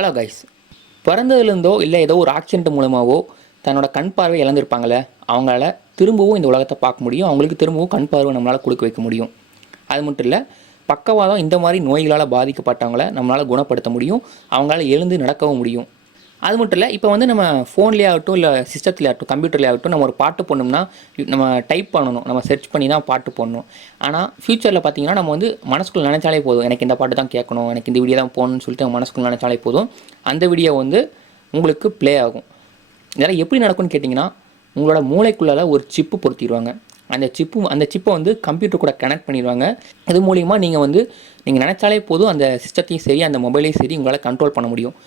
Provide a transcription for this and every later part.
Hello guys. பிறந்ததுலேருந்தோ இல்லை ஏதோ ஒரு ஆக்சிடென்ட் மூலமாகவோ தன்னோட கண் பார்வை இழந்திருப்பாங்களே, அவங்களால திரும்பவும் இந்த உலகத்தை பார்க்க முடியும். அவங்களுக்கு திரும்பவும் கண் பார்வை நம்மளால் கொடுக்க வைக்க முடியும். அது மட்டும் இல்லை, பக்கவாதம் இந்த மாதிரி நோய்களால் பாதிக்கப்பட்டவங்கள நம்மளால் குணப்படுத்த முடியும். அவங்களால எழுந்து நடக்கவும் முடியும். அது மட்டும் இல்லை, இப்போ நம்ம ஃபோன்லேயே ஆகட்டும் இல்லை சிஸ்டத்துலேயே ஆகட்டும் கம்ப்யூட்டர்லேயே ஆகட்டும் நம்ம ஒரு பாட்டு போடணும்னா நம்ம டைப் பண்ணணும், நம்ம சர்ச் பண்ணி தான் பாட்டு போடணும். ஆனால் ஃப்யூச்சரில் பார்த்தீங்கன்னா நம்ம மனசுக்குள்ள நினச்சாலே போதும், எனக்கு இந்த பாட்டு தான் கேட்கணும், எனக்கு இந்த வீடியோ தான் போகணும்னு சொல்லிட்டு மனசுக்குள்ள நினச்சாலே போதும், அந்த வீடியோ உங்களுக்கு ப்ளே ஆகும். இதெல்லாம் எப்படி நடக்கும்னு கேட்டிங்கன்னா, உங்களோட மூளைக்குள்ளால் ஒரு சிப்பு பொருத்திடுவாங்க. அந்த சிப்பை கம்ப்யூட்டர் கூட கனெக்ட் பண்ணிடுவாங்க. இது மூலிமா நீங்கள் நினச்சாலே போதும், அந்த சிஸ்டத்தையும் சரி அந்த மொபைலையும் சரி உங்களால் கண்ட்ரோல் பண்ண முடியும்.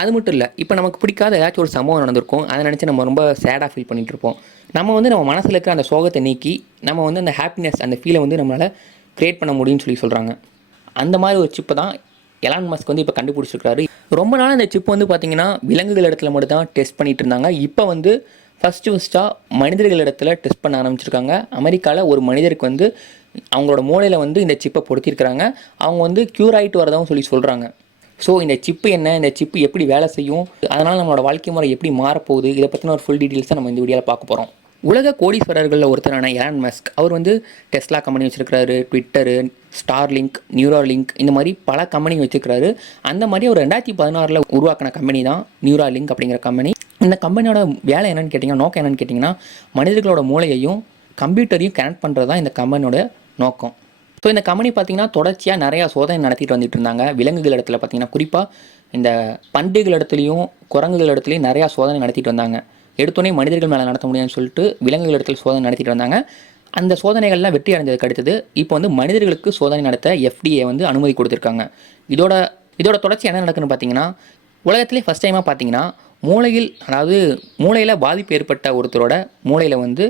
அது மட்டும் இல்லை, இப்போ நமக்கு பிடிக்காத ஏதாச்சும் ஒரு சம்பவம் நடந்திருக்கும், அதை நினச்சி நம்ம ரொம்ப சேடாக ஃபீல் பண்ணிகிட்ருப்போம். நம்ம மனசில் இருக்கிற அந்த சோகத்தை நீக்கி நம்ம அந்த ஹாப்பினஸ் அந்த ஃபீலை நம்மளால் க்ரியேட் பண்ண முடியும்னு சொல்கிறாங்க. அந்த மாதிரி ஒரு சிப்பை தான் எலான் மஸ்க் இப்போ கண்டுபிடிச்சிருக்காரு. ரொம்ப நாள் அந்த சிப்பு பார்த்திங்கன்னா விலங்குகள் இடத்துல மட்டும் தான் டெஸ்ட் பண்ணிகிட்டு இருந்தாங்க. இப்போ ஃபஸ்ட்டாக மனிதர்கள் இடத்துல டெஸ்ட் பண்ண ஆரம்பிச்சிருக்காங்க. அமெரிக்காவில் ஒரு மனிதருக்கு அவங்களோட மூளையில் இந்த சிப்பை பொருத்திருக்கிறாங்க. அவங்க க்யூர் ஆகிட்டு வரதாகவும் சொல்கிறாங்க. ஸோ இந்த சிப்பு என்ன, இந்த சிப்பு எப்படி வேலை செய்யும், அதனால் நம்மளோட வாழ்க்கை முறை எப்படி மாறப்போகுது, இதை பற்றின ஒரு ஃபுல் டீட்டெயில்ஸ் தான் நம்ம இந்த வீடியோவில் பார்க்க போகிறோம். உலக கோடீஸ்வரர்களில் ஒருத்தரான எலான் மஸ்க் அவர் டெஸ்லா கம்பெனி வச்சுருக்கிறாரு, ட்விட்டரு, ஸ்டார்லிங்க், நியூராலிங்க், இந்த மாதிரி பல கம்பெனி வச்சுருக்கிறாரு. அந்த மாதிரி ஒரு 2016 உருவாக்கின கம்பெனி தான் நியூராலிங்க் அப்படிங்கிற கம்பெனி. இந்த கம்பெனியோட வேலை என்னென்னு கேட்டிங்கன்னா, நோக்கம் என்னென்னு கேட்டிங்கன்னா, மனிதர்களோட மூளையையும் கம்ப்யூட்டரையும் கனெக்ட் பண்ணுறது தான் இந்த கம்பெனியோட நோக்கம். ஸோ இந்த கம்பெனி பார்த்திங்கன்னா தொடர்ச்சியாக நிறையா சோதனை நடத்திட்டு வந்துட்டு இருந்தாங்க. விலங்குகள் இடத்துல பார்த்திங்கன்னா குறிப்பாக இந்த பண்டிகைகள் இடத்துலையும் குரங்குகள் இடத்துலையும் நிறையா சோதனை நடத்திட்டு வந்தாங்க. எடுத்தோடனே மனிதர்கள் மேலே நடத்த முடியும்னு சொல்லிட்டு விலங்குகள் இடத்துல சோதனை நடத்திட்டு வந்தாங்க. அந்த சோதனைகள்லாம் வெற்றி அடைஞ்சதுக்கு அடுத்தது இப்போ மனிதர்களுக்கு சோதனை நடத்த FDA அனுமதி கொடுத்துருக்காங்க. இதோட தொடர்ச்சி என்ன நடக்குதுன்னு பார்த்தீங்கன்னா, உலகத்திலே ஃபஸ்ட் டைமாக பார்த்தீங்கன்னா மூளையில் பாதிப்பு ஏற்பட்ட ஒருத்தரோட மூளையில்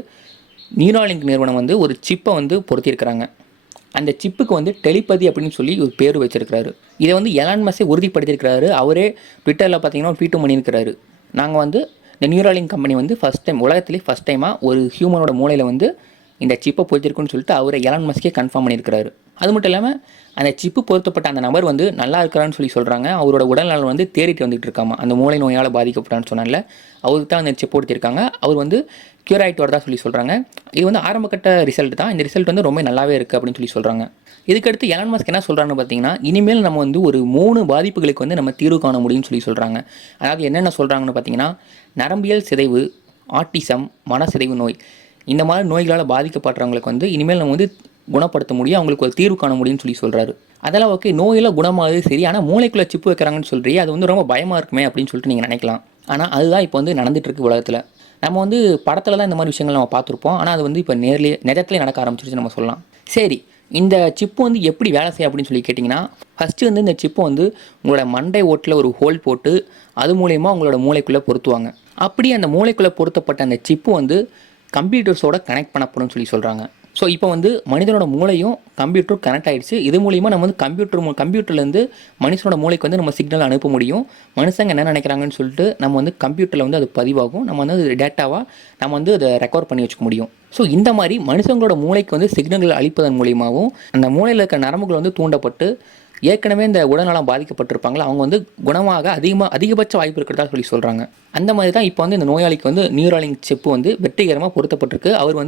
நியூராலிங்க் நிறுவனம் ஒரு சிப்பை பொருத்தியிருக்கிறாங்க. அந்த சிப்புக்கு டெலிபதி அப்படின்னு சொல்லி ஒரு பேர் வச்சிருக்கிறாரு. இதை எலான் மஸ்கே உறுதிப்படுத்தியிருக்கிறாரு. அவரே ட்விட்டரில் பார்த்தீங்கன்னா ஒரு ட்வீட்டும் பண்ணியிருக்கிறாரு. நாங்கள் இந்த நியூராலிங்க் கம்பெனி ஃபஸ்ட் டைம் உலகத்திலே ஃபஸ்ட் டைமாக ஒரு ஹியூமனோட மூளையில் இந்த சிப்பை பொறுத்திருக்குன்னு சொல்லிட்டு அவரை எலான் மஸ்கே கன்ஃபார்ம் பண்ணியிருக்கிறாரு. அது மட்டும் இல்லாமல் அந்த சிப்பு பொருத்தப்பட்ட அந்த நபர் நல்லா இருக்கிறான்னு சொல்கிறாங்க. அவரோட உடல்நலம் தேறிட்டு வந்துட்டு இருக்காமா. அந்த மூளை நோயால் பாதிக்கப்பட்டான்னு சொன்னால அவருக்கு தான் அந்த சிப்பு பொருத்திருக்காங்க. அவர் க்யூர் ஆகிட்டு வரதா சொல்கிறாங்க. இது ஆரம்பக்கட்ட ரிசல்ட் தான். இந்த ரிசல்ட் ரொம்ப நல்லாவே இருக்குது அப்படின்னு சொல்கிறாங்க. இதுக்கடுத்து எலான் மஸ்க் என்ன சொல்கிறாங்கன்னு பார்த்தீங்கன்னா, இனிமேல் நம்ம ஒரு 3 பாதிப்புகளுக்கு நம்ம தீர்வு காண முடியும்னு சொல்கிறாங்க. அதாவது என்னென்ன சொல்கிறாங்கன்னு பார்த்தீங்கன்னா, நரம்பியல் சிதைவு, ஆட்டிசம், மனசிதைவு நோய், இந்த மாதிரி நோய்களால் பாதிக்கப்படுறவங்களுக்கு இனிமேல் நம்ம குணப்படுத்த முடியும், அவங்களுக்கு ஒரு தீர்வு காண முடியும்னு சொல்கிறாரு. அதெல்லாம் ஓகே, நோயெல்லாம் குணமாகுது சரி, ஆனால் மூளைக்குள்ளே சிப்பு வைக்கிறாங்கன்னு சொல்கிறீங்க, அது ரொம்ப பயமாக இருக்குமே அப்படின்னு சொல்லிட்டு நீங்கள் நினைக்கலாம். ஆனால் அதுதான் இப்போ நடந்துகிட்ருக்கு உலகத்தில். நம்ம படத்தில் தான் இந்த மாதிரி விஷயங்கள் நம்ம பார்த்துருப்போம். ஆனால் அது இப்போ நிஜத்துலேயே நடக்க ஆரம்பிச்சிருச்சு நம்ம சொல்லலாம். சரி, இந்த சிப்பு எப்படி வேலை செய்யும் அப்படின்னு சொல்லி கேட்டிங்கன்னா, ஃபஸ்ட்டு இந்த சிப்பு உங்களோட மண்டை ஓட்டில் ஒரு ஹோல் போட்டு அது மூலயமா உங்களோட மூளைக்குள்ளே பொருத்துவாங்க. அப்படி அந்த மூளைக்குள்ளே பொருத்தப்பட்ட அந்த சிப்பு கம்ப்யூட்டர்ஸோட கனெக்ட் பண்ணப்படும்னு சொல்கிறாங்க. ஸோ இப்போ மனிதனோட மூளையும் கம்ப்யூட்டரும் கனெக்ட் ஆகிடுச்சு. இது மூலிமா நம்ம கம்ப்யூட்டர்லேருந்து மனுஷனோட மூளைக்கு நம்ம சிக்னல் அனுப்ப முடியும். மனுஷங்க என்ன நினைக்கிறாங்கன்னு சொல்லிட்டு நம்ம கம்ப்யூட்டரில் அது பதிவாகும். நம்ம அது டேட்டாவாக நம்ம அதை ரெக்கார்ட் பண்ணி வச்சுக்க முடியும். ஸோ இந்த மாதிரி மனுஷங்களோட மூளைக்கு சிக்னல்கள் அளிப்பதன் மூலியமாகவும் அந்த மூளையில் இருக்க நரம்புகள் தூண்டப்பட்டு ஏற்கனவே இந்த உடல்நலம் பாதிக்கப்பட்டிருப்பாங்களா அவங்க குணமாக அதிகபட்ச வாய்ப்பு இருக்கிறதா சொல்கிறாங்க. அந்த மாதிரி தான் இப்போ இந்த நோயாளிக்கு நியூராலிங்க் சிப்பு வெற்றிகரமாக பொருத்தப்பட்டிருக்கு. அவர்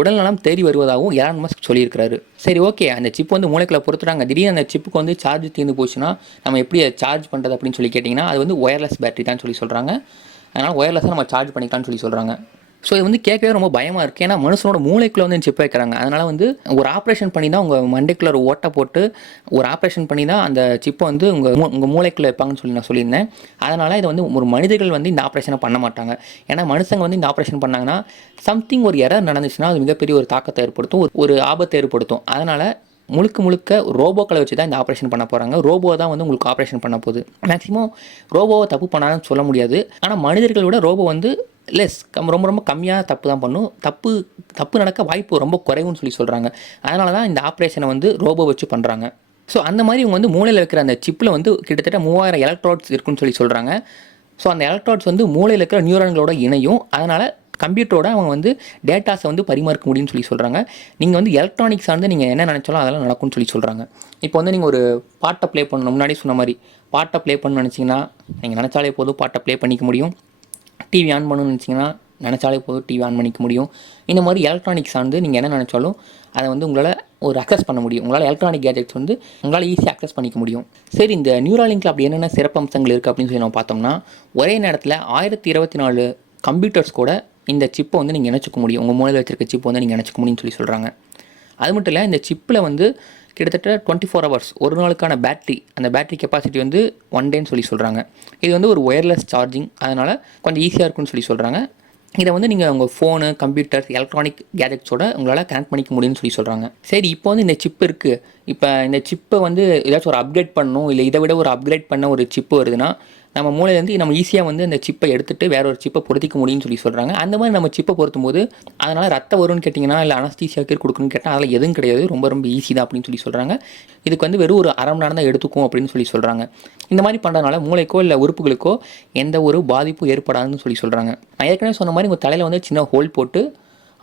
உடல்நலம் தேடி வருவதாகவும் எலான் மஸ்க் சொல்லியிருக்கிறாரு. சரி ஓகே, அந்த சிப்பு மூளைக்குள்ள பொறுத்துறாங்க. திடீர்னு அந்த சிப்புக்கு சார்ஜ் தீர்ந்து போச்சுன்னா நம்ம எப்படி சார்ஜ் பண்ணுறது அப்படின்னு சொல்லி கேட்டிங்கன்னா, அது ஒயர்லெஸ் பேட்டரி தான் சொல்கிறாங்க. அதனால் ஒயர்லெஸ்ஸாக நம்ம சார்ஜ் பண்ணிக்கலாம்னு சொல்கிறாங்க. ஸோ இது கேட்கவே ரொம்ப பயமாக இருக்குது. ஏன்னா மனுஷனோட மூளைக்குள்ளே சிப் வைக்கிறாங்க. அதனால் ஒரு ஆப்ரேஷன் பண்ணி தான் உங்கள் மண்டைக்குள்ளே ஒரு ஓட்டை போட்டு ஒரு ஆப்ரேஷன் பண்ணி தான் அந்த சிப்பை உங்கள் மூளைக்குள்ளே வைப்பாங்கன்னு சொல்லி நான் சொல்லியிருந்தேன். அதனால் இதை ஒரு மனிதர்கள் இந்த ஆப்ரேஷனை பண்ண மாட்டாங்க. ஏன்னா மனுஷங்க இந்த ஆப்ரேஷன் பண்ணாங்கன்னா சம்திங் ஒரு எரர் நடந்துச்சுன்னா அது மிகப்பெரிய ஒரு தாக்கத்தை ஏற்படுத்தும், ஒரு ஆபத்தை ஏற்படுத்தும். அதனால் முழுக்க ரோபோக்களை வச்சு தான் இந்த ஆப்ரேஷன் பண்ண போகிறாங்க. ரோபோ தான் உங்களுக்கு ஆப்ரேஷன் பண்ண போகுது. மேக்ஸிமம் ரோபோவை தப்பு பண்ணான்னு சொல்ல முடியாது. ஆனால் மனிதர்களோட ரோபோ ரொம்ப கம்மியாக தப்பு தான் பண்ணும். தப்பு நடக்க வாய்ப்பு ரொம்ப குறைவுன்னு சொல்கிறாங்க. அதனால தான் இந்த ஆப்ரேஷனை ரோபோ வச்சு பண்ணுறாங்க. ஸோ அந்த மாதிரி இவங்க மூளையில் வைக்கிற அந்த சிப்பில் கிட்டத்தட்ட 3000 எலக்ட்ரோட்ஸ் இருக்குன்னு சொல்கிறாங்க. ஸோ அந்த எலக்ட்ரோட்ஸ் மூளையில் இருக்கிற நியூரான்களோட இணையும். அதனால் கம்ப்யூட்டரோட அவங்க வந்து டேட்டாஸை வந்து பரிமாறிக்க முடியும்னு சொல்லி சொல்கிறாங்க. நீங்கள் வந்து எலக்ட்ரானிக்ஸ் சார்ந்து நீங்கள் என்ன நினச்சாலும் அதெல்லாம் நடக்கும்னு சொல்லி சொல்கிறாங்க. இப்போ வந்து நீங்கள் ஒரு பாட்டை ப்ளே பண்ணணும், முன்னாடி சொன்ன மாதிரி பாட்டை ப்ளே பண்ணணும்னு நினச்சிங்கன்னா நீங்கள் நினச்சாலே போதும் பாட்டை ப்ளே பண்ணிக்க முடியும். டிவி ஆன் பண்ணணும்னு நினச்சிங்கன்னா நினச்சாலே போதும் டிவி ஆன் பண்ணிக்க முடியும். இந்த மாதிரி எலக்ட்ரானிக்ஸ் சார்ந்து நீங்கள் என்ன நினச்சாலும் அதை வந்து உங்களால் ஒரு அக்சஸ் பண்ண முடியும். உங்களால் எலக்ட்ரானிக் கேஜெட்ஸ் வந்து உங்களால் ஈஸியாக அக்சஸ் பண்ணிக்க முடியும். சரி, இந்த நியூராலிங்கில் அப்படி என்னென்ன சிறப்பம்சங்கள் இருக்குது அப்படின்னு சொல்லி நம்ம பார்த்தோம்னா, ஒரே நேரத்தில் 1024 கம்ப்யூட்டர்ஸ் கூட இந்த சிப்பை வந்து நீங்கள் இணைச்சிக்க முடியும். உங்கள் மூலையில் வச்சிருக்க சிப்பை வந்து நீங்கள் இணைச்சிக்க முடியும்னு சொல்லி சொல்கிறாங்க. அது மட்டும் இல்லை, இந்த சிப்பில் வந்து கிட்டத்தட்ட 24 hours ஒரு நாளுக்கான பேட்ரி, அந்த பேட்ரி கெப்பாசிட்டி வந்து 1 டேன்னு சொல்லி சொல்கிறாங்க. இது வந்து ஒரு ஒயர்லெஸ் சார்ஜிங், அதனால் கொஞ்சம் ஈஸியாக இருக்குன்னு சொல்லி சொல்கிறாங்க. இதை வந்து நீங்கள் உங்கள் ஃபோனு, கம்ப்யூட்டர்ஸ், எலக்ட்ரானிக் கேஜெட்ஸோட உங்களால் கனெக்ட் பண்ணிக்க முடியும்னு சொல்லி சொல்கிறாங்க. சரி, இப்போ வந்து இந்த சிப்பு இருக்குது. இப்போ இந்த சிப்பை வந்து ஏதாச்சும் ஒரு அப்கிரேட் பண்ணணும், இல்லை இதை விட ஒரு அப்கிரேட் பண்ண ஒரு சிப்பு வருதுன்னா நம்ம மூளையிலேருந்து நம்ம ஈஸியாக வந்து அந்த சிப்பை எடுத்துகிட்டு வேற ஒரு சிப்பை பொருத்திக்க முடியும்னு சொல்லி சொல்கிறாங்க. அந்த மாதிரி நம்ம சிப்பை பொருத்தும் போது அதனால் ரத்தம் வரும்னு கேட்டிங்கன்னா, இல்லை அனஸ்தீசியா கொடுக்கணும்னு கேட்டால் அதில் எதுவும் கிடையாது, ரொம்ப ஈஸி தான் அப்படின்னு சொல்லி சொல்கிறாங்க. இதுக்கு வந்து வெறும் ஒரு 1/2 மணி நேரம் தான் எடுத்துக்கும் அப்படின்னு சொல்லி சொல்கிறாங்க. இந்த மாதிரி பண்ணுறதுனால மூளைக்கோ இல்லை உறுப்புகளுக்கோ எந்த ஒரு பாதிப்பும் ஏற்படாதுன்னு சொல்லி சொல்கிறாங்க. நான் ஏற்கனவே சொன்ன மாதிரி உங்கள் தலையில் வந்து சின்ன ஹோல் போட்டு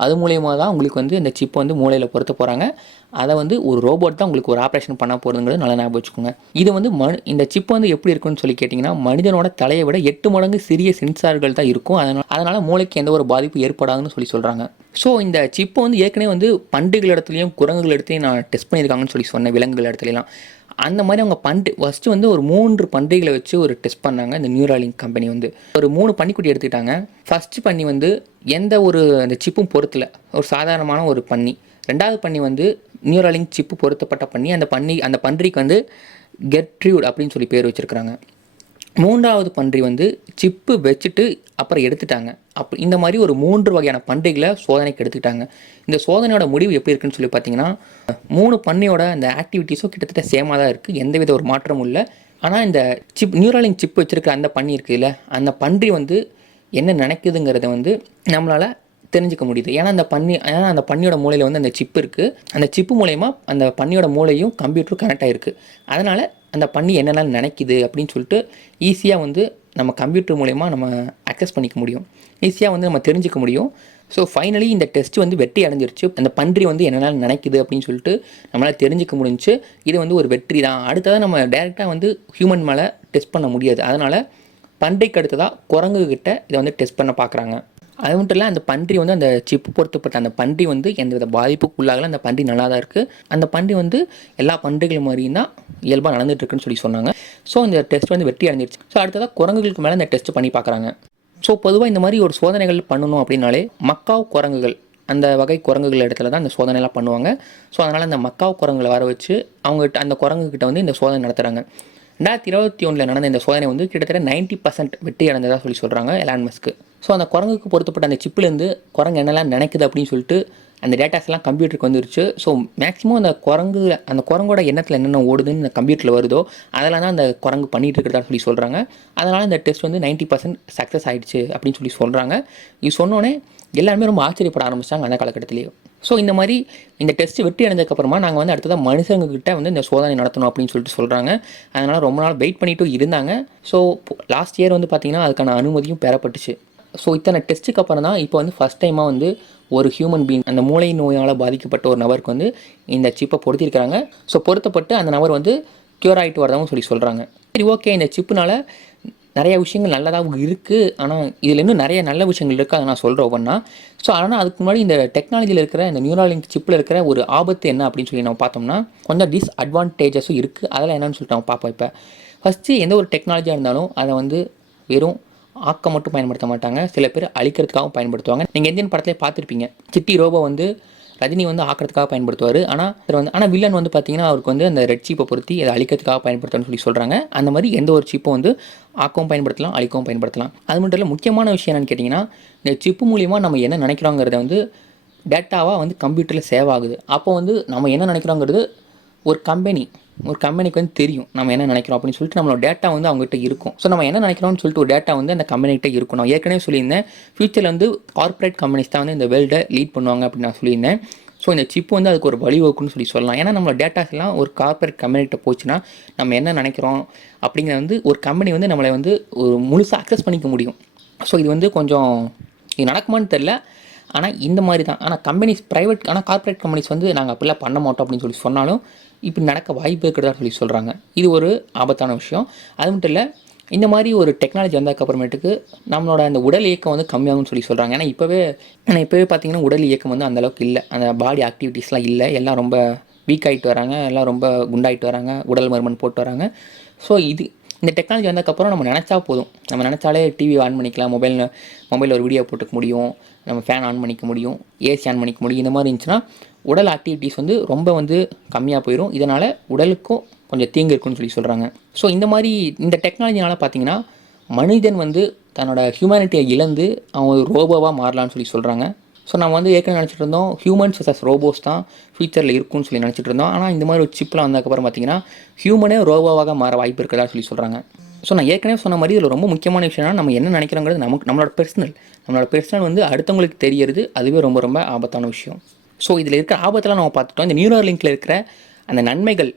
அது மூலியமாக தான் உங்களுக்கு வந்து இந்த சிப்பை வந்து மூளையில் பொருத்த போகிறாங்க. அதை வந்து ஒரு ரோபோட் தான் உங்களுக்கு ஒரு ஆப்ரேஷன் பண்ண போகிறதுங்கிறது நல்லா ஞாபகம் வச்சுக்கோங்க. இது வந்து இந்த சிப்பு வந்து எப்படி இருக்குன்னு சொல்லி கேட்டிங்கன்னா, மனிதனோட தலையை விட 8 மடங்கு சிறிய சென்சார்கள் தான் இருக்கும். அதனால் மூளைக்கு எந்த ஒரு பாதிப்பு ஏற்படாதுன்னு சொல்லி சொல்கிறாங்க. ஸோ இந்த சிப்பை வந்து ஏற்கனவே வந்து பன்றிகள் இடத்துலையும் குரங்குகள் இடத்துலையும் நான் டெஸ்ட் பண்ணியிருக்காங்கன்னு சொல்லி சொன்னேன், விலங்குகள் இடத்துலலாம். அந்த மாதிரி அவங்க ஃபஸ்ட்டு வந்து ஒரு 3 பன்றிகளை வச்சு ஒரு டெஸ்ட் பண்ணாங்க. இந்த நியூராலிங்க் கம்பெனி வந்து ஒரு 3 பன்னிக்குட்டி எடுத்துக்கிட்டாங்க. ஃபஸ்ட்டு பன்னி வந்து எந்த ஒரு அந்த சிப்பும் பொருத்தலை, ஒரு சாதாரணமான ஒரு பன்னி. 2வது பன்னி வந்து நியூராலிங்க் சிப்பு பொருத்தப்பட்ட பன்னி. அந்த பன்றிக்கு வந்து கெர்ட்ரூட் அப்படின்னு சொல்லி பேர் வச்சுருக்கிறாங்க. 3வது பன்றி வந்து சிப்பு வச்சுட்டு அப்புறம் எடுத்துட்டாங்க. இந்த மாதிரி ஒரு 3 வகையான பன்றிகளை சோதனைக்கு எடுத்துக்கிட்டாங்க. இந்த சோதனையோட முடிவு எப்படி இருக்குன்னு சொல்லி பார்த்தீங்கன்னா, 3 பன்னியோட அந்த ஆக்டிவிட்டீஸும் கிட்டத்தட்ட சேமாக தான் இருக்குது, எந்தவித ஒரு மாற்றமும் இல்லை. ஆனால் இந்த நியூராலிங்க் சிப்பு வச்சுருக்க அந்த பன்னி இருக்குதுல்ல, அந்த பன்றி வந்து என்ன நினைக்குதுங்கிறத வந்து நம்மளால் தெரிஞ்சுக்க முடியுது. ஏன்னா அந்த பன்னியோட மூளையில் வந்து அந்த சிப்பு இருக்குது. அந்த சிப்பு மூலயமா அந்த பன்னியோட மூளையும் கம்ப்யூட்டரும் கனெக்ட் ஆகிருக்கு. அதனால் அந்த பன்னி என்னென்ன நினைக்குது அப்படின்னு சொல்லிட்டு ஈஸியாக வந்து நம்ம கம்ப்யூட்டர் மூலயமா நம்ம அக்சஸ் பண்ணிக்க முடியும், ஈஸியாக வந்து நம்ம தெரிஞ்சுக்க முடியும். ஸோ ஃபைனலி இந்த டெஸ்ட் வந்து வெற்றி அடைஞ்சிருச்சு. அந்த பன்றி வந்து என்னென்ன நினைக்குது அப்படின்னு சொல்லிட்டு நம்மளால் தெரிஞ்சுக்க முடிஞ்சிச்சு. இது வந்து ஒரு வெற்றி தான். அடுத்ததாக நம்ம டேரெக்டாக வந்து ஹியூமன் மேலே டெஸ்ட் பண்ண முடியாது. அதனால் பன்றிக்கு அடுத்ததாக குரங்குகிட்ட இதை வந்து டெஸ்ட் பண்ண பார்க்குறாங்க. அது மட்டும் இல்லை, அந்த பன்றி வந்து அந்த சிப்பு பொருத்தப்பட்ட அந்த பன்றி வந்து எந்தவித பாதிப்புக்குள்ளாகல. அந்த பன்றி நல்லா தான் இருக்குது. அந்த பன்றி வந்து எல்லா பன்றிகள் மாதிரியும் தான் இயல்பாக நடந்துகிட்ருக்குன்னு சொல்லி சொன்னாங்க. ஸோ இந்த டெஸ்ட் வந்து வெற்றி அடைஞ்சிருச்சு. ஸோ அடுத்ததாக குரங்குகளுக்கு மேலே இந்த டெஸ்ட் பண்ணி பார்க்குறாங்க. ஸோ பொதுவாக இந்த மாதிரி ஒரு சோதனைகள் பண்ணணும் அப்படின்னாலே மக்காவ் குரங்குகள், அந்த வகை குரங்குகள் இடத்துல தான் இந்த சோதனைலாம் பண்ணுவாங்க. ஸோ அதனால் அந்த மக்காவ் குரங்குகளை வர வச்சு அவங்ககிட்ட அந்த குரங்குகிட்ட வந்து இந்த சோதனை நடத்துகிறாங்க. 2021 நடந்த இந்த சோதனை வந்து கிட்டத்தட்ட 90% வெற்றி அடைந்ததாக சொல்லி சொல்கிறாங்க எலான் மஸ்க்கு. ஸோ அந்த குரங்குக்கு பொருத்தப்பட்ட அந்த சிப்பிலேருந்து குரங்கு என்னெல்லாம் நினைக்குது அப்படின்னு சொல்லிட்டு அந்த டேட்டாஸ்லாம் கம்ப்யூட்டருக்கு வந்துருச்சு. ஸோ மேக்ஸிமம் அந்த குரங்கோட எண்ணத்தில் என்னென்ன ஓடுதுன்னு இந்த கம்ப்யூட்டரில் வருதோ அதெல்லாம் தான் அந்த குரங்கு பண்ணிகிட்டு இருக்கிறதா சொல்லி சொல்கிறாங்க. அதனால் இந்த டெஸ்ட் வந்து 90% சக்ஸஸ் ஆகிடுச்சு அப்படின்னு சொல்லி சொல்கிறாங்க. இது சொன்னோன்னே எல்லாருமே ரொம்ப ஆச்சரியப்பட ஆரம்பித்தாங்க அந்த காலகட்டத்திலேயே. ஸோ இந்த மாதிரி இந்த டெஸ்ட்டு வெற்றி அடைஞ்சதுக்கப்புறமா நாங்கள் வந்து அடுத்ததாக மனுஷங்கக்கிட்ட வந்து இந்த சோதனை நடத்தணும் அப்படின்னு சொல்லிட்டு சொல்கிறாங்க. அதனால் ரொம்ப நாள் வெயிட் பண்ணிட்டும் இருந்தாங்க. ஸோ லாஸ்ட் இயர் வந்து பார்த்திங்கன்னா அதுக்கான அனுமதியும் பெறப்பட்டுச்சு. ஸோ இத்தனை டெஸ்ட்டுக்கு அப்புறம் தான் இப்போ வந்து ஃபஸ்ட் டைமாக வந்து ஒரு ஹியூமன் பீயிங், அந்த மூளை நோயால் பாதிக்கப்பட்ட ஒரு நபருக்கு வந்து இந்த சிப்பை பொருத்திருக்கிறாங்க. ஸோ பொருத்தப்பட்டு அந்த நபர் வந்து க்யூர் ஆகிட்டு வரதாகவும் சொல்லி சொல்கிறாங்க. சரி, ஓகே, இந்த சிப்புனால் நிறைய விஷயங்கள் நல்லதாகவும் இருக்குது. ஆனால் இதில் இன்னும் நிறைய நல்ல விஷயங்கள் இருக்குது, அதை நான் சொல்கிறேன் ஒவ்வொன்றா. ஸோ ஆனால் அதுக்கு முன்னாடி இந்த டெக்னாலஜியில் இருக்கிற இந்த நியூராலிங்க் சிப்பில் இருக்கிற ஒரு ஆபத்து என்ன அப்படின்னு சொல்லி நம்ம பார்த்தோம்னா கொஞ்சம் டிஸ்அட்வான்டேஜஸும் இருக்குது. அதெல்லாம் என்னென்னு சொல்லிட்டு நம்ம பார்ப்போம். இப்போ ஃபஸ்ட்டு எந்த ஒரு டெக்னாலஜியாக இருந்தாலும் அதை வந்து வெறும் ஆக்க மட்டும் பயன்படுத்த மாட்டாங்க, சில பேர் அழிக்கிறதுக்காகவும் பயன்படுத்துவாங்க. நீங்கள் எந்தியன் படத்துலேயே பார்த்துருப்பீங்க, சிட்டி ரோபோ வந்து ரஜினி வந்து ஆக்கிறதுக்காக பயன்படுத்துவார். ஆனால் வில்லன் வந்து பார்த்திங்கன்னா அவருக்கு வந்து அந்த ரெட் சீப்பை பொருத்தி அதை அழிக்கிறதுக்காக பயன்படுத்தணும்னு சொல்லி சொல்கிறாங்க. அந்த மாதிரி எந்த ஒரு சிப்பை வந்து ஆக்கவும் பயன்படுத்தலாம், அழிக்கவும் பயன்படுத்தலாம். அது மட்டும் இல்லை, முக்கியமான விஷயம் என்னென்னு கேட்டிங்கன்னா, இந்த சிப்பு மூலிமா நம்ம என்ன நினைக்கிறோங்கிறத வந்து டேட்டாவாக வந்து கம்ப்யூட்டரில் சேவ் ஆகுது. அப்போ வந்து நம்ம என்ன நினைக்கிறோங்கிறது ஒரு கம்பெனிக்கு வந்து தெரியும் நம்ம என்ன நினைக்கிறோம் அப்படின்னு சொல்லிட்டு நம்மளோட டேட்டா வந்து அவங்ககிட்ட இருக்கும். ஸோ நம்ம என்ன நினைக்கிறோம்னு சொல்லிட்டு ஒரு டேட்டா வந்து அந்த கம்பெனிகிட்ட இருக்கும். நான் ஏற்கனவே சொல்லியிருந்தேன், ஃபியூச்சரில் வந்து கார்ப்பரேட் கம்பெனிஸ் தான் வந்து இந்த வேர்ல்டை லீட் பண்ணுவாங்க அப்படின்னு நான் சொல்லியிருந்தேன். ஸோ இந்த சிப்பு வந்து அதுக்கு ஒரு வழிவகுக்குன்னு சொல்லி சொல்லலாம். ஏன்னா நம்மளோட டேட்டாஸ் எல்லாம் ஒரு கார்ப்பரேட் கம்பெனிகிட்ட போச்சுன்னா நம்ம என்ன நினைக்கிறோம் அப்படிங்கிற வந்து ஒரு கம்பெனி வந்து நம்மளை வந்து ஒரு முழுசாக அக்சஸ் பண்ணிக்க முடியும். ஸோ இது வந்து கொஞ்சம் இது நடக்குமான்னு தெரில. ஆனால் இந்த மாதிரி தான். ஆனால் கம்பெனிஸ் ப்ரைவேட் கார்ப்பரேட் கம்பெனிஸ் வந்து நாங்கள் அப்படிலாம் பண்ண மாட்டோம் அப்படின்னு சொல்லி சொன்னாலும் இப்படி நடக்க வாய்ப்பு இருக்கிறதா சொல்லி சொல்கிறாங்க. இது ஒரு ஆபத்தான விஷயம். அது மட்டும் இல்லை, இந்த மாதிரி ஒரு டெக்னாலஜி வந்ததுக்கப்புறமேட்டுக்கு நம்மளோட அந்த உடல் இயக்கம் வந்து கம்மியாகும்னு சொல்லி சொல்கிறாங்க. ஏன்னா இப்போவே பார்த்தீங்கன்னா உடல் இயக்கம் வந்து அந்தளவுக்கு இல்லை, அந்த பாடி ஆக்டிவிட்டீஸ்லாம் இல்லை. எல்லாம் ரொம்ப வீக் ஆகிட்டு வராங்க, எல்லாம் ரொம்ப குண்டாகிட்டு வராங்க, உடல் மருமன் போட்டு வராங்க. ஸோ இந்த டெக்னாலஜி வந்ததுக்கப்புறம் நம்ம நினச்சா போதும், நம்ம நினச்சாலே டிவி ஆன் பண்ணிக்கலாம், மொபைலில் ஒரு வீடியோ போட்டுக்க முடியும், நம்ம ஃபேன் ஆன் பண்ணிக்க முடியும், ஏசி ஆன் பண்ணிக்க முடியும். இந்த மாதிரி இருந்துச்சுன்னா உடல் ஆக்டிவிட்டீஸ் வந்து ரொம்ப வந்து கம்மியாக போயிடும். இதனால் உடலுக்கும் கொஞ்சம் தீங்கு இருக்குன்னு சொல்லி சொல்கிறாங்க. ஸோ இந்த டெக்னாலஜினால் பார்த்திங்கன்னா மனிதன் வந்து தன்னோட ஹியூமனிட்டியை இழந்து அவன் ஒரு ரோபோவாக மாறலான்னு சொல்லி சொல்கிறாங்க. ஸோ நம்ம வந்து ஏற்கனவே நினச்சிட்டு இருந்தோம் ஹியூமன்ஸ் வர்சஸ் ரோபோஸ் தான் ஃபியூச்சரில் இருக்குன்னு சொல்லி நினச்சிட்டு இருந்தோம். ஆனால் இந்த மாதிரி ஒரு சிப்பில் வந்ததுக்கப்புறம் பார்த்திங்கன்னா ஹியூமனே ரோபோவாக மாற வாய்ப்பு இருக்கிறதா சொல்லி சொல்கிறாங்க. ஸோ நான் ஏற்கனவே சொன்ன மாதிரி இதில் ரொம்ப முக்கியமான விஷயம்னா நம்ம என்ன நினைக்கிறோங்கிறது நம்மளோட பர்சனல் வந்து அடுத்தவங்களுக்கு தெரியறது, அதுவே ரொம்ப ரொம்ப ஆபத்தான விஷயம். ஸோ இதில் இருக்கிற ஆபத்தெல்லாம் நம்ம பார்த்துட்டோம். இந்த நியூராலிங்கில் இருக்கிற அந்த நன்மைகள்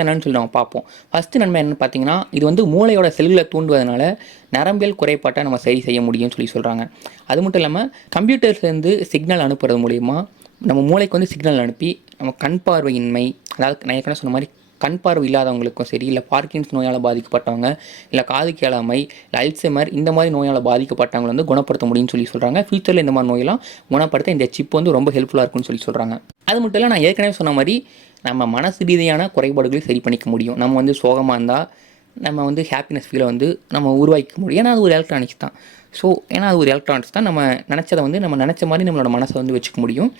என்னன்னு சொல்லி நம்ம பார்ப்போம். ஃபஸ்ட்டு நன்மை என்னென்னு பார்த்தீங்கன்னா, இது வந்து மூளையோட செல்களை தூண்டுவதனால நரம்பியல் குறைபாட்டை நம்ம சரி செய்ய முடியும்னு சொல்லி சொல்கிறாங்க. அது மட்டும் இல்லாமல் கம்ப்யூட்டர்ஸ்லேருந்து சிக்னல் அனுப்புறது மூலிமா நம்ம மூளைக்கு வந்து சிக்னல் அனுப்பி நம்ம கண் பார்வையின்மை, அதாவது நான் ஏற்கனவே சொன்ன மாதிரி கண் பார்வை இல்லாதவங்களுக்கும் சரி, இல்லை பார்க்கின்ஸ் நோயால் பாதிக்கப்பட்டவங்க, இல்லை காது கேளாமை, இல்லை அல்சைமர், இந்த மாதிரி நோயால் பாதிக்கப்பட்டவங்களை வந்து குணப்படுத்த முடியும்னு சொல்லி சொல்கிறாங்க. ஃபியூச்சரில் இந்த மாதிரி நோயெல்லாம் குணப்படுத்த இந்த சிப் வந்து ரொம்ப ஹெல்ப்ஃபுல்லாக இருக்குன்னு சொல்லி சொல்கிறாங்க. அது மட்டும் இல்லை, நான் ஏற்கனவே சொன்ன மாதிரி நம்ம மனசு ரீதியான குறைபாடுகளை சரி பண்ணிக்க முடியும். நம்ம வந்து சோகமாக இருந்தால் நம்ம வந்து ஹாப்பினஸ் ஃபீலை வந்து நம்ம உருவாக்கிக்க முடியும். ஏன்னா அது ஒரு எலக்ட்ரானிக்ஸ் தான். நம்ம நினச்சதை வந்து நம்ம நினச்ச மாதிரி நம்மளோட மனசை வந்து வச்சுக்க முடியும்.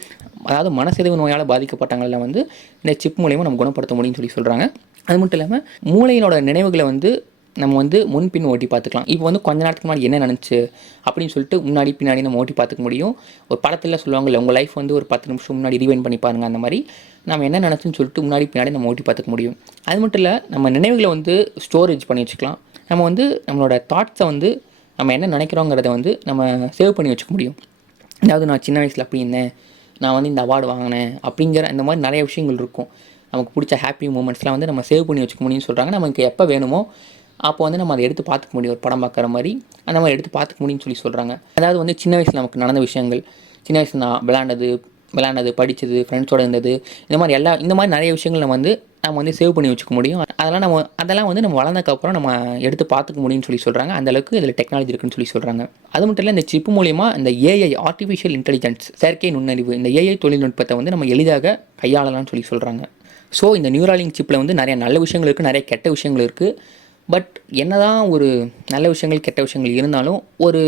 அதாவது மனசிதைவு நோயால் பாதிக்கப்பட்டவங்களில் வந்து இந்த சிப் மூலயமா நம்ம குணப்படுத்த முடியும்னு சொல்லி சொல்கிறாங்க. அது மட்டும் இல்லாமல் மூளையினோட நினைவுகளை வந்து நம்ம வந்து முன்பின் ஓட்டி பார்த்துக்கலாம். இப்போ வந்து கொஞ்ச நேரத்துக்கு முன்னாடி என்ன நினச்சி அப்படின்னு சொல்லிட்டு முன்னாடி பின்னாடி நம்ம ஓட்டி பார்த்துக்க முடியும். ஒரு படத்தில் சொல்லுவாங்கல்ல, உங்கள் லைஃப் வந்து ஒரு 10 நிமிஷம் முன்னாடி ரீவைண்ட் பண்ணி பாருங்கள், அந்த மாதிரி நம்ம என்ன நினச்சுன்னு சொல்லிட்டு முன்னாடி பின்னாடி நம்ம ஓட்டி பார்த்துக்க முடியும். அது மட்டும் இல்லை, நம்ம நினைவுகளை வந்து ஸ்டோரேஜ் பண்ணி வச்சுக்கலாம். நம்ம வந்து நம்மளோட தாட்ஸை வந்து நம்ம என்ன நினைக்கிறோங்கிறத வந்து நம்ம சேவ் பண்ணி வச்சுக்க முடியும். அதாவது நான் சின்ன வயசில் அப்படி இருந்தேன், நான் வந்து இந்த அவார்டு வாங்கினேன் அப்படிங்கிற இந்த மாதிரி நிறைய விஷயங்கள் இருக்கும். நமக்கு பிடிச்ச ஹாப்பி மூமெண்ட்ஸ்லாம் வந்து நம்ம சேவ் பண்ணி வச்சுக்க முடியும்னு சொல்கிறாங்க. நமக்கு எப்போ வேணுமோ அப்போ வந்து நம்ம அதை எடுத்து பார்த்துக்க முடியும். ஒரு படம் பார்க்குற மாதிரி அந்த மாதிரி எடுத்து பார்த்துக்க முடியும்னு சொல்லி சொல்கிறாங்க. அதாவது வந்து சின்ன வயசில் நமக்கு நடந்த விஷயங்கள், சின்ன வயசில் நான் விளையாண்டது, படித்தது, ஃப்ரெண்ட்ஸோடு இருந்தது, இந்த மாதிரி நிறைய விஷயங்கள் நம்ம வந்து சேவ் பண்ணி வச்சுக்க முடியும். அதெல்லாம் வந்து நம்ம வளர்ந்ததுக்கப்புறம் நம்ம எடுத்து பார்த்துக்க முடியும்னு சொல்லி சொல்கிறாங்க. அந்தளவுக்கு இதில் டெக்னாலஜி இருக்குன்னு சொல்லி சொல்கிறாங்க. அது மட்டும் இல்லை, இந்த சிப்பு மூலிமா இந்த ஏஐ, ஆர்டிஃபிஷியல் இன்டெலிஜென்ஸ், செயற்கை நுண்ணறிவு, இந்த ஏஐ தொழில்நுட்பத்தை வந்து நம்ம எளிதாக கையாளலாம்னு சொல்லி சொல்கிறாங்க. ஸோ இந்த நியூராலிங்க் சிப்பில் வந்து நிறைய நல்ல விஷயங்கள் இருக்குது, நிறைய கெட்ட விஷயங்கள் இருக்குது. பட் என்னதான் ஒரு நல்ல விஷயங்கள் கெட்ட விஷயங்கள் இருந்தாலும் ஒரு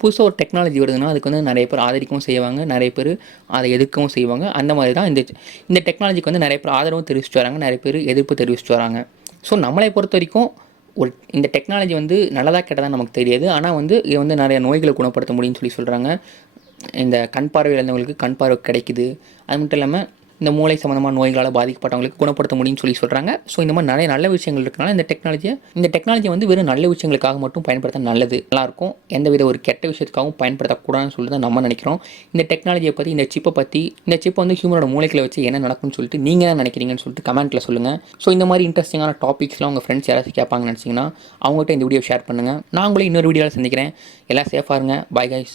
புதுசாக ஒரு டெக்னாலஜி வருதுன்னா அதுக்கு வந்து நிறைய பேர் ஆதரிக்கவும் செய்வாங்க, நிறைய பேர் அதை எதிர்க்கவும் செய்வாங்க. அந்த மாதிரி தான் இந்த டெக்னாலஜிக்கு வந்து நிறைய பேர் ஆதரவும் தெரிவிச்சுட்டு வராங்க, நிறைய பேர் எதிர்ப்பு தெரிவிச்சுட்டு வராங்க. ஸோ நம்மளை பொறுத்த வரைக்கும் இந்த டெக்னாலஜி வந்து நல்லதாக கெட்டதாக நமக்கு தெரியாது. ஆனால் வந்து இது வந்து நிறைய நோய்களை குணப்படுத்த முடியும்னு சொல்லி சொல்கிறாங்க. இந்த கண் பார்வை இழந்தவங்களுக்கு கண் பார்வை கிடைக்குது. அது மட்டும் இல்லாமல் இந்த மூளை சம்மந்தமான நோய்களால் பாதிக்கப்பட்டவங்களுக்கு குணப்படுத்த முடியும்னு சொல்லி சொல்கிறாங்க. ஸோ இந்த மாதிரி நிறைய நல்ல விஷயங்கள் இருக்கனால இந்த டெக்னாலஜியை வந்து வெறும் நல்ல விஷயங்களுக்காக மட்டும் பயன்படுத்த நல்லது, நல்லாயிருக்கும். எந்தவித ஒரு கெட்ட விஷயத்துக்காகவும் பயன்படுத்தக்கூடாதுன்னு சொல்லிட்டு தான் நம்ம நினைக்கிறோம். இந்த டெக்னாலஜியை பற்றி, இந்த சிப்பை வந்து ஹியூமனோட மூளைகளை வச்சு என்ன நடக்கும்னு சொல்லிட்டு நீங்கள் என்ன நினைக்கிறீங்கன்னு சொல்லிட்டு கமெண்ட்டில் சொல்லுங்கள். ஸோ இந்த மாதிரி இன்ட்ரெஸ்டிங்கான டாபிக்ஸ்லாம் உங்கள் ஃப்ரெண்ட்ஸ் யாராவது கேட்பாங்கன்னு நினச்சிங்கன்னா அவங்ககிட்ட இந்த வீடியோ ஷேர் பண்ணுங்கள். நான் உங்களை இன்னொரு வீடியோவில் சந்திக்கிறேன். எல்லாம் சேஃபாக இருங்க. Bye guys.